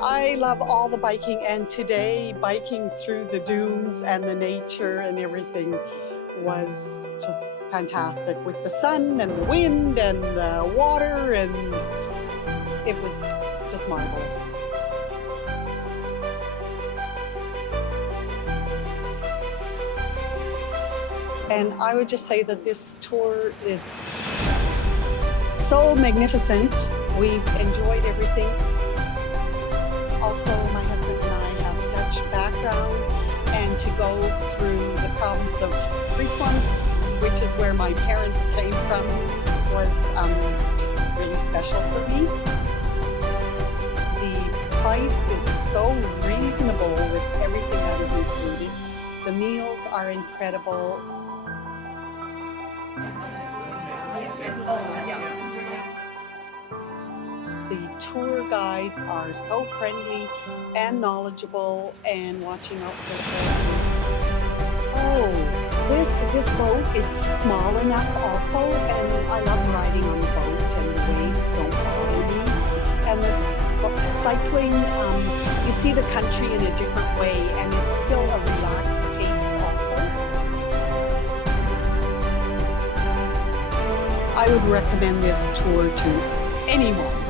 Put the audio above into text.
I love all the biking, and today biking through the dunes and the nature and everything was just fantastic with the sun and the wind and the water, and it was just marvelous. And I would just say that this tour is so magnificent. We've enjoyed everything. Also, my husband and I have a Dutch background, and to go through the province of Friesland, which is where my parents came from, was just really special for me. The price is so reasonable with everything that is included. The meals are incredible. The tour guides are so friendly and knowledgeable and watching out for the this boat, it's small enough also, and I love riding on the boat and the waves don't bother me. And this cycling, you see the country in a different way, and it's still a relaxed pace also. I would recommend this tour to anyone.